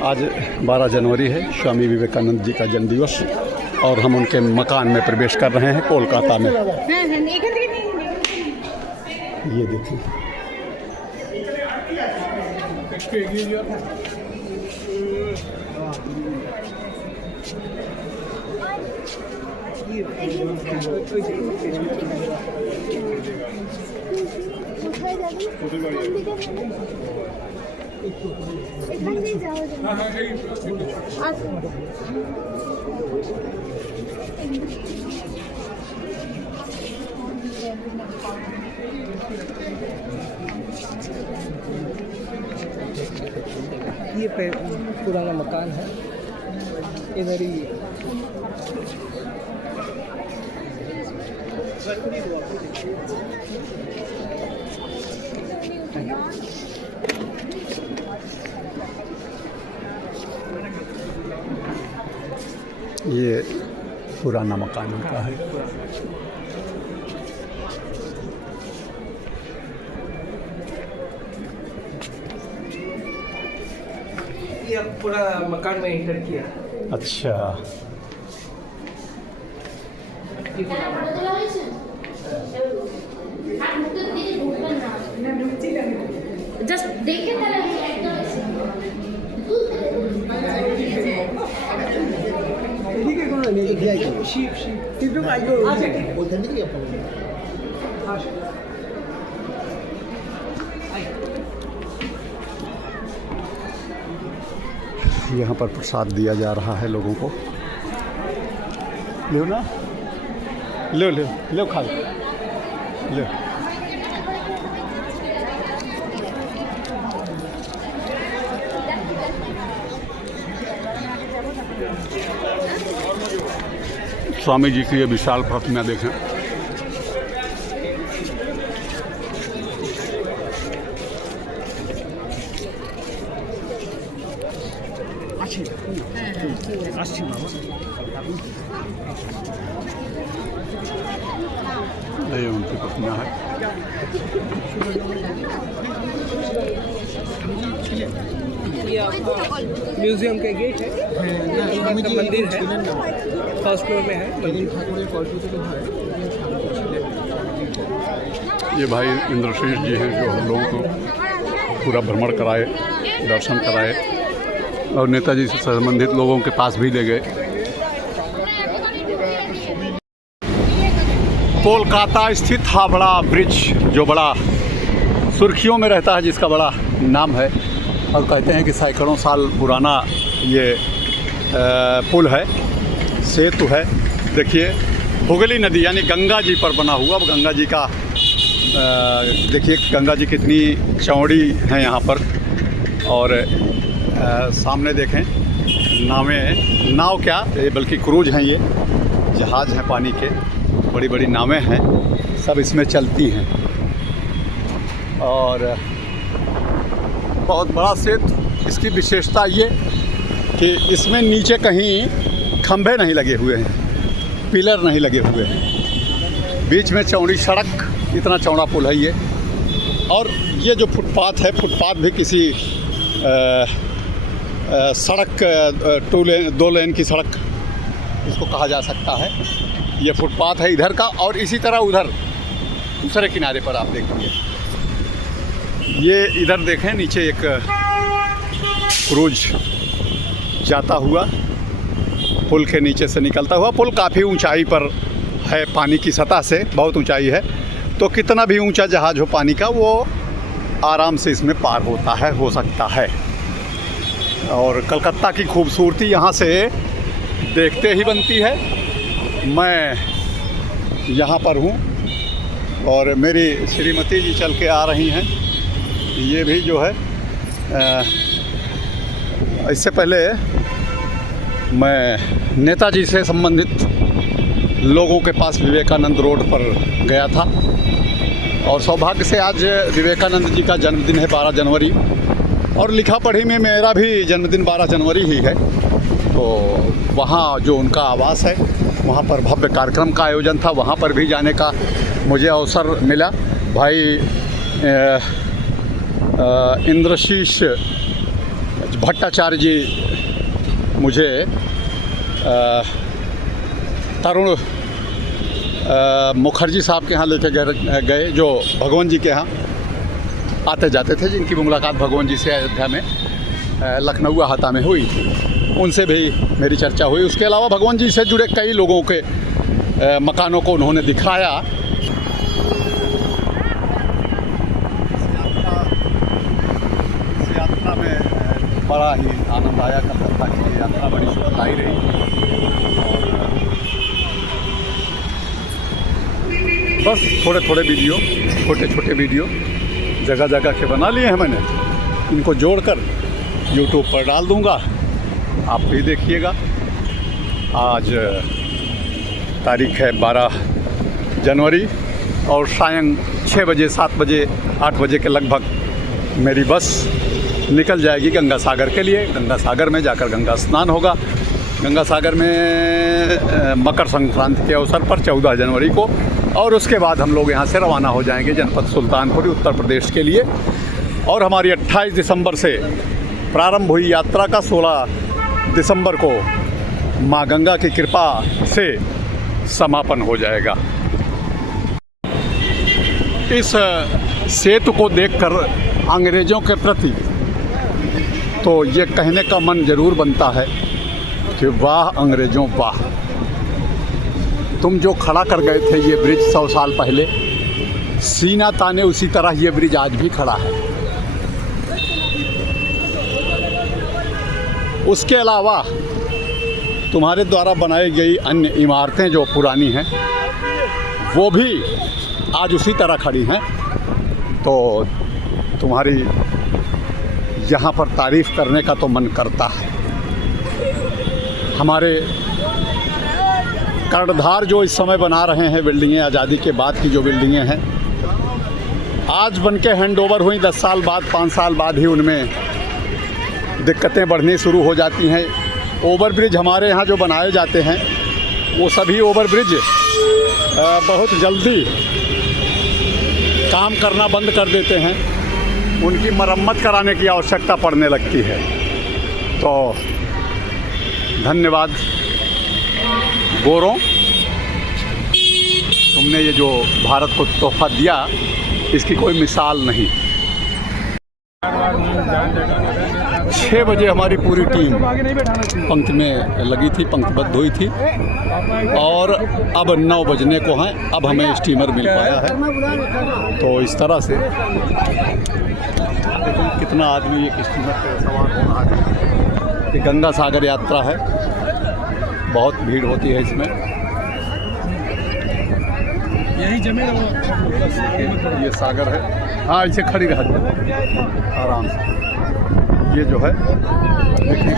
आज 12 जनवरी है, स्वामी विवेकानंद जी का जन्मदिवस, और हम उनके मकान में प्रवेश कर रहे हैं कोलकाता में। ये देखिए, ये पुराना मकान है, इधर ही ये पुराना मकान उनका है। ये पूरा मकान में एंटर किया। अच्छा, जस्ट देखे यहाँ पर प्रसाद दिया जा रहा है लोगों को। लो ना, लो लो लो, खा लो लो। स्वामी जी की ये विशाल प्रतिमा देखें। ये उनकी प्रतिमा है। ये आपका म्यूजियम का गेट है, इनका मंदिर है, फर्स्ट फ्लोर में है। ये भाई इंद्रशीष जी हैं जो हम लोगों को पूरा भ्रमण कराए, दर्शन कराए और नेताजी से संबंधित लोगों के पास भी ले गए। कोलकाता स्थित हावड़ा ब्रिज, जो बड़ा सुर्खियों में रहता है, जिसका बड़ा नाम है, और कहते हैं कि सैकड़ों साल पुराना ये पुल है, सेतु है। देखिए, हुगली नदी यानी गंगा जी पर बना हुआ। गंगा जी का देखिए, गंगा जी कितनी चौड़ी है यहाँ पर। और सामने देखें, नाव क्या बल्कि क्रूज हैं, ये जहाज़ हैं पानी के, बड़ी बड़ी नावें हैं, सब इसमें चलती हैं। और बहुत बड़ा सेतु। इसकी विशेषता ये कि इसमें नीचे कहीं खंभे नहीं लगे हुए हैं, पिलर नहीं लगे हुए हैं, बीच में चौड़ी सड़क, इतना चौड़ा पुल है ये। और ये जो फुटपाथ है, फुटपाथ भी किसी सड़क 2 लेन की सड़क इसको कहा जा सकता है। ये फुटपाथ है इधर का, और इसी तरह उधर दूसरे किनारे पर आप देखेंगे, ये इधर देखें, नीचे एक क्रूज जाता हुआ, पुल के नीचे से निकलता हुआ। पुल काफ़ी ऊंचाई पर है, पानी की सतह से बहुत ऊंचाई है, तो कितना भी ऊंचा जहाज़ हो पानी का, वो आराम से इसमें पार होता है, हो सकता है। और कलकत्ता की खूबसूरती यहाँ से देखते ही बनती है। मैं यहाँ पर हूँ और मेरी श्रीमती जी चल के आ रही हैं। ये भी जो है, इससे पहले मैं नेताजी से संबंधित लोगों के पास विवेकानंद रोड पर गया था, और सौभाग्य से आज विवेकानंद जी का जन्मदिन है 12 जनवरी, और लिखा पढ़ी में मेरा भी जन्मदिन 12 जनवरी ही है। तो वहाँ जो उनका आवास है, वहाँ पर भव्य कार्यक्रम का आयोजन था, वहाँ पर भी जाने का मुझे अवसर मिला। भाई इंद्रशीष भट्टाचार्य जी मुझे तरुण मुखर्जी साहब के यहाँ लेके गए, जो भगवान जी के यहाँ आते जाते थे, जिनकी मुलाकात भगवान जी से अयोध्या में लखनऊ अहाता में हुई थी। उनसे भी मेरी चर्चा हुई। उसके अलावा भगवान जी से जुड़े कई लोगों के मकानों को उन्होंने दिखाया। इस यात्रा में बड़ा ही आनंद आया। कलकत्ता की यात्रा बड़ी सुखदायी रही। बस थोड़े छोटे वीडियो जगह जगह के बना लिए हैं मैंने। इनको जोड़कर यूट्यूब पर डाल दूंगा, आप भी देखिएगा। आज तारीख है 12 जनवरी और सायं 6 बजे 7 बजे 8 बजे के लगभग मेरी बस निकल जाएगी गंगा सागर के लिए। गंगा सागर में जाकर गंगा स्नान होगा। गंगा सागर में मकर संक्रांति के अवसर पर 14 जनवरी को, और उसके बाद हम लोग यहाँ से रवाना हो जाएंगे जनपद सुल्तानपुर उत्तर प्रदेश के लिए। और हमारी 28 दिसंबर से प्रारंभ हुई यात्रा का 16 दिसंबर को माँ गंगा की कृपा से समापन हो जाएगा। इस सेतु को देखकर अंग्रेज़ों के प्रति तो ये कहने का मन ज़रूर बनता है कि वाह अंग्रेज़ों वाह, तुम जो खड़ा कर गए थे ये ब्रिज 100 साल पहले, सीना ताने उसी तरह ये ब्रिज आज भी खड़ा है। उसके अलावा तुम्हारे द्वारा बनाई गई अन्य इमारतें जो पुरानी हैं वो भी आज उसी तरह खड़ी हैं। तो तुम्हारी यहाँ पर तारीफ़ करने का तो मन करता है। हमारे कर्णधार जो इस समय बना रहे हैं बिल्डिंगें, आज़ादी के बाद की जो बिल्डिंगें हैं, आज बन के हैंड ओवर हुई 10 साल बाद 5 साल बाद ही उनमें दिक्कतें बढ़नी शुरू हो जाती हैं। ओवर ब्रिज हमारे यहाँ जो बनाए जाते हैं वो सभी ओवर ब्रिज बहुत जल्दी काम करना बंद कर देते हैं। उनकी मरम्मत कराने की आवश्यकता पड़ने लगती है। तो धन्यवाद गोरों, तुमने ये जो भारत को तोहफा दिया इसकी कोई मिसाल नहीं। 6 बजे हमारी पूरी टीम पंक्ति में लगी थी, पंक्तिबद्ध हुई थी, और अब 9 बजने को हैं। अब हमें स्टीमर मिल पाया है। तो इस तरह से देखो कितना आदमी एक स्टीमर पर सवार हो रहा है। ये गंगा सागर यात्रा है, बहुत भीड़ होती है इसमें। यही जमीन ये सागर है। हाँ, इसे खड़ी रह आराम से। ये जो है देखिए,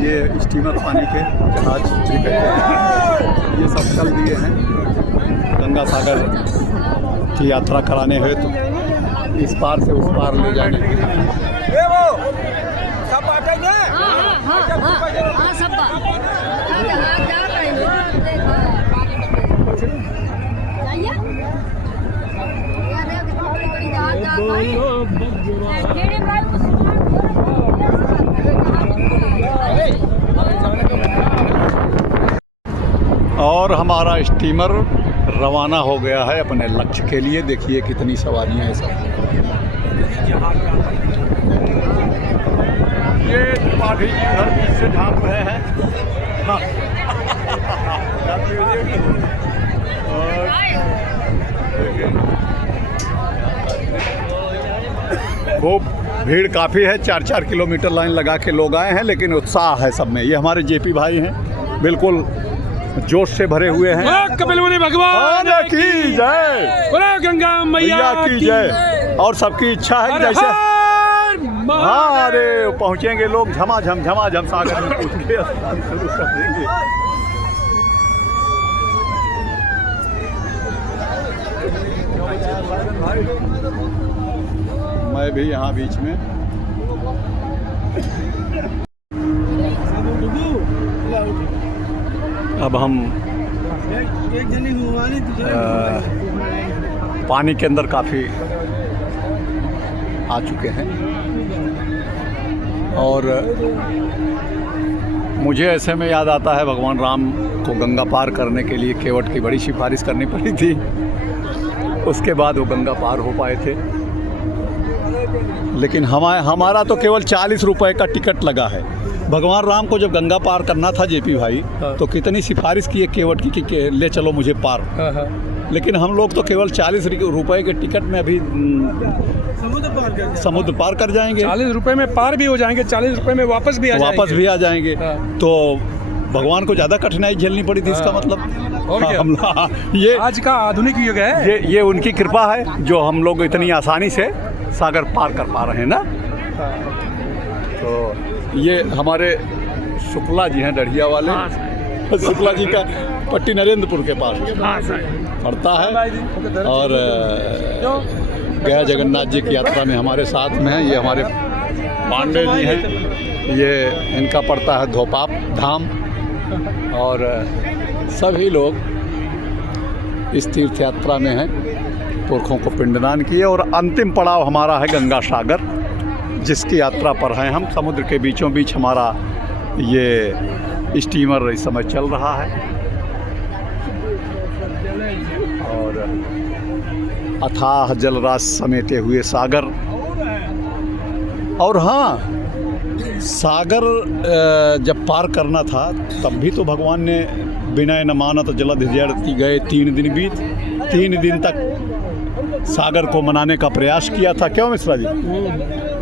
ये स्टीमर पानी के जहाज भी कहते हैं, ये सब चल दिए हैं गंगा सागर की यात्रा कराने हुए। तो इस पार से उस पार ले जाने के लिए और हमारा स्टीमर रवाना हो गया है अपने लक्ष्य के लिए। देखिए कितनी सवारियां हैं सब। ये पाठी जी उधर बीच से ढांप रहे हैं। हाँ। खूब भीड़ काफ़ी है, 4-4 किलोमीटर लाइन लगा के लोग आए हैं, लेकिन उत्साह है सब में। ये हमारे जेपी भाई हैं, बिल्कुल जोश से भरे हुए हैं। कपिलमुनि भगवान की जय, गंगा मैया की जय। और सबकी इच्छा है कि जैसे हाँ, अरे पहुँचेंगे लोग झमाझम सागर में कूद के स्नान शुरू कर देंगे। मैं भी यहाँ बीच में। अब हम पानी के अंदर काफ़ी आ चुके हैं। और मुझे ऐसे में याद आता है भगवान राम को गंगा पार करने के लिए केवट की बड़ी सिफारिश करनी पड़ी थी, उसके बाद वो गंगा पार हो पाए थे। लेकिन हमारा तो केवल 40 रुपए का टिकट लगा है। भगवान राम को जब गंगा पार करना था जेपी भाई, तो कितनी सिफारिश की है केवट की कि ले चलो मुझे पार। लेकिन हम लोग तो केवल 40 रुपए के टिकट में अभी समुद्र पार कर जाएंगे। 40 रुपए में पार भी हो जाएंगे, 40 रुपए में वापस भी आ जाएंगे। तो भगवान को ज़्यादा कठिनाई झेलनी पड़ी थी, इसका मतलब। और क्या? ये आज का आधुनिक युग है, ये उनकी कृपा है जो हम लोग इतनी आसानी से सागर पार कर पा रहे हैं ना। तो ये हमारे शुक्ला जी हैं डढ़िया वाले। शुक्ला जी का पट्टी नरेंद्रपुर के पास पड़ता है। और गया जगन्नाथ जी की यात्रा में हमारे साथ में हैं, ये हमारे पांडे जी हैं, ये इनका पड़ता है धोपाप धाम। और सभी लोग इस तीर्थ यात्रा में हैं, पुरखों को पिंडदान किए। और अंतिम पड़ाव हमारा है गंगा सागर, जिसकी यात्रा पर हैं हम। समुद्र के बीचों बीच हमारा ये स्टीमर इस समय चल रहा है। और अथाह जलराशि समेटे हुए सागर। और हाँ, सागर जब पार करना था तब भी तो भगवान ने बिना न मानत जलधि जड़ति गए 3 दिन बीत। 3 दिन तक सागर को मनाने का प्रयास किया था, क्यों मिश्रा जी?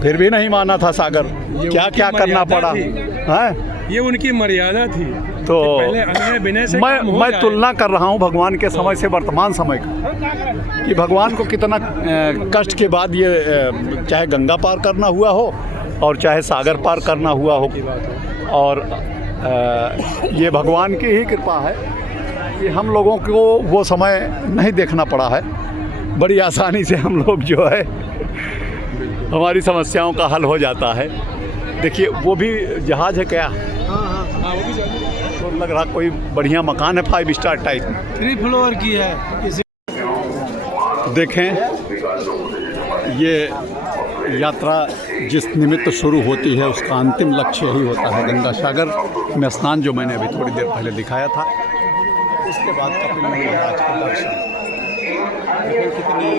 फिर भी नहीं माना था सागर। क्या क्या करना पड़ा है? ये उनकी मर्यादा थी। तो पहले से मैं तुलना कर रहा हूँ भगवान के समय से वर्तमान समय का, कि भगवान को कितना कष्ट के बाद ये चाहे गंगा पार करना हुआ हो और चाहे सागर पार करना हुआ हो। और ये भगवान की ही कृपा है कि हम लोगों को वो समय नहीं देखना पड़ा है। बड़ी आसानी से हम लोग जो है हमारी समस्याओं का हल हो जाता है। देखिए वो भी जहाज़ है क्या? हाँ, वो भी तो लग रहा कोई बढ़िया मकान है 5 स्टार टाइप, 3 फ्लोर की है। देखें, ये यात्रा जिस निमित्त शुरू होती है उसका अंतिम लक्ष्य ही होता है गंगा सागर में स्नान, जो मैंने अभी थोड़ी देर पहले दिखाया था। उसके बाद कपिल मुनि महाराज के दर्शन। देखिए कितनी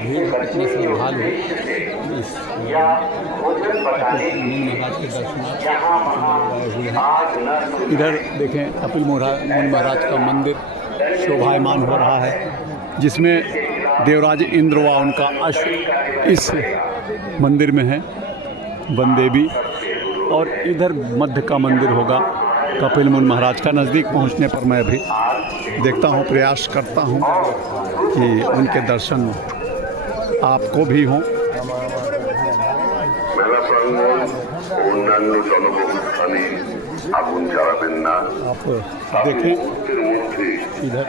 भीड़, कितने श्रद्धालु इस कपिल मुनि महाराज के दर्शनार्थ हुए हैं। इधर देखें कपिल मुनि महाराज का मंदिर शोभायमान हो रहा है, जिसमें देवराज इंद्र व उनका अश्व इस मंदिर में है, वनदेवी। और इधर मध्य का मंदिर होगा कपिल मुनि महाराज का। नज़दीक पहुंचने पर मैं भी देखता हूं, प्रयास करता हूं कि उनके दर्शन आपको भी हों। आप देखें इधर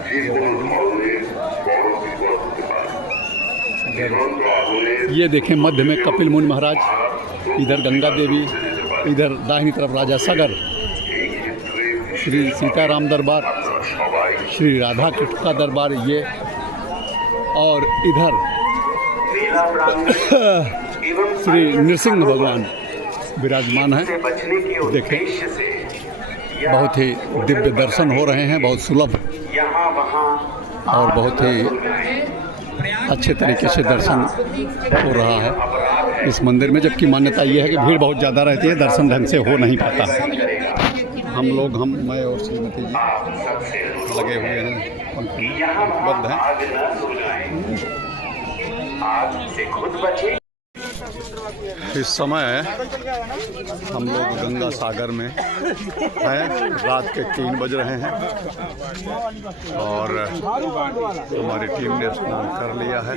ये देखें मध्य में कपिल मुनि महाराज, इधर गंगा देवी, इधर दाहिनी तरफ राजा सागर, श्री सीताराम दरबार, श्री राधा कृष्ण का दरबार ये, और इधर श्री नृसिंह भगवान विराजमान हैं। देखें बहुत ही दिव्य दर्शन हो रहे हैं, बहुत सुलभ और बहुत ही अच्छे तरीके से दर्शन हो रहा है इस मंदिर में। जबकि मान्यता ये है कि भीड़ बहुत ज़्यादा रहती है, दर्शन ढंग से हो नहीं पाता। मैं और श्रीमती जी लगे हुए हैं, उपलब्ध हैं। इस समय हम लोग गंगा सागर में हैं, रात के 3 बज रहे हैं और हमारी टीम ने स्नान कर लिया है।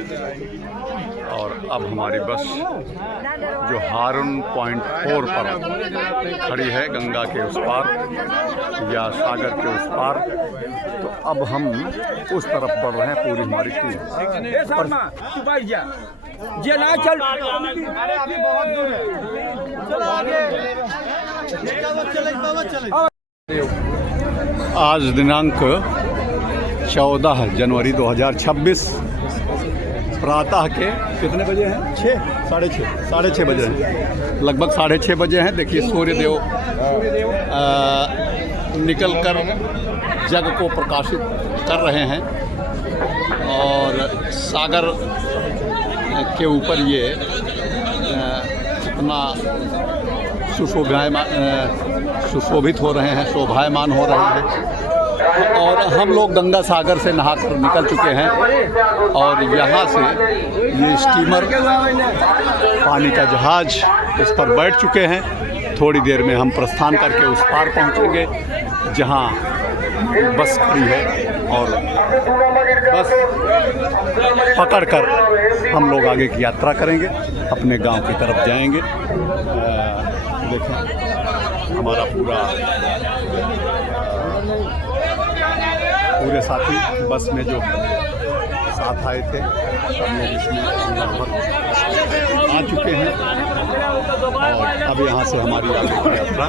और अब हमारी बस जो हारून पॉइंट 4 पर खड़ी है, गंगा के उस पार या सागर के उस पार, तो अब हम उस तरफ बढ़ रहे हैं पूरी हमारी टीम। ये ना चल, अभी बहुत दूर है, चलो आगे। आज दिनांक 14 जनवरी 2026 प्रातः के कितने बजे हैं? 6:30 बजे हैं, लगभग 6:30 बजे हैं। देखिए सूर्यदेव निकल कर जग को प्रकाशित कर रहे हैं और सागर के ऊपर ये इतना सुशोभित हो रहे हैं, शोभायमान हो रहे हैं। और हम लोग गंगा सागर से नहाकर निकल चुके हैं और यहाँ से ये स्टीमर पानी का जहाज इस पर बैठ चुके हैं। थोड़ी देर में हम प्रस्थान करके उस पार पहुँचेंगे जहाँ बस खड़ी है और बस पकड़कर हम लोग आगे की यात्रा करेंगे, अपने गांव की तरफ जाएंगे। देखें हमारा पूरे साथी बस में जो साथ आए थे सब लोग इसमें लगभग आ चुके हैं और अब यहाँ से हमारी आगे की यात्रा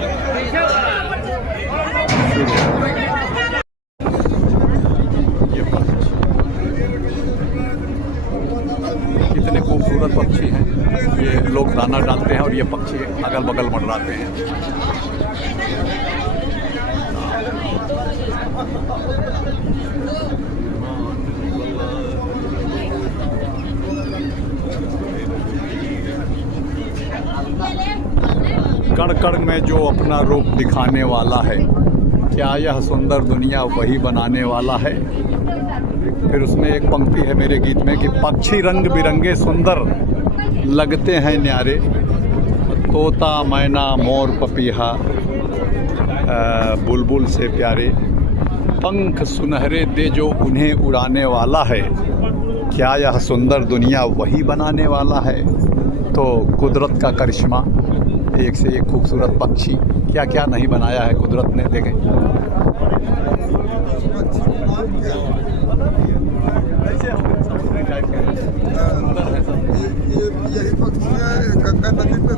कितने खूबसूरत पक्षी हैं। ये लोग दाना डालते हैं और ये पक्षी अगल बगल मंडराते हैं। कण कण में जो अपना रूप दिखाने वाला है, क्या यह सुंदर दुनिया वही बनाने वाला है। फिर उसमें एक पंक्ति है मेरे गीत में कि पक्षी रंग बिरंगे सुंदर लगते हैं न्यारे, तोता मैना मोर पपीहा बुलबुल से प्यारे, पंख सुनहरे दे जो उन्हें उड़ाने वाला है, क्या यह सुंदर दुनिया वही बनाने वाला है। तो कुदरत का करिश्मा, एक से एक खूबसूरत पक्षी, क्या क्या नहीं बनाया है कुदरत ने। देखें यही पक्षी है गंगा नदी पे